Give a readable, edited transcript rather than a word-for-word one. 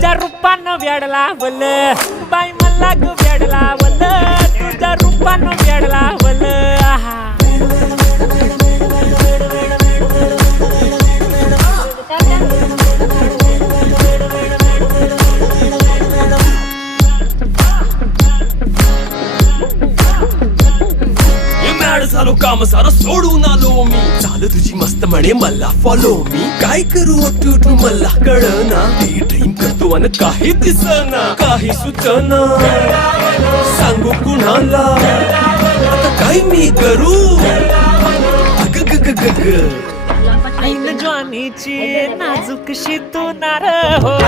तुझ्या रूपानं वेड लावलं बाई मला ग वेड लावलं तुझ्या रूपानं वेड लावलं आहा झालो काम सारं सोडून आलो मी चाल तुझी मस्त म्हणे मला फॉलो मी काय करू उठू मला कळना ड्रीम करतो आणि काही दिसना काही सुचना सांगू कुणाला आता काय मी करू अग ग ग ग ग ऐन ज्वानीची नाजूकशी तू नार हो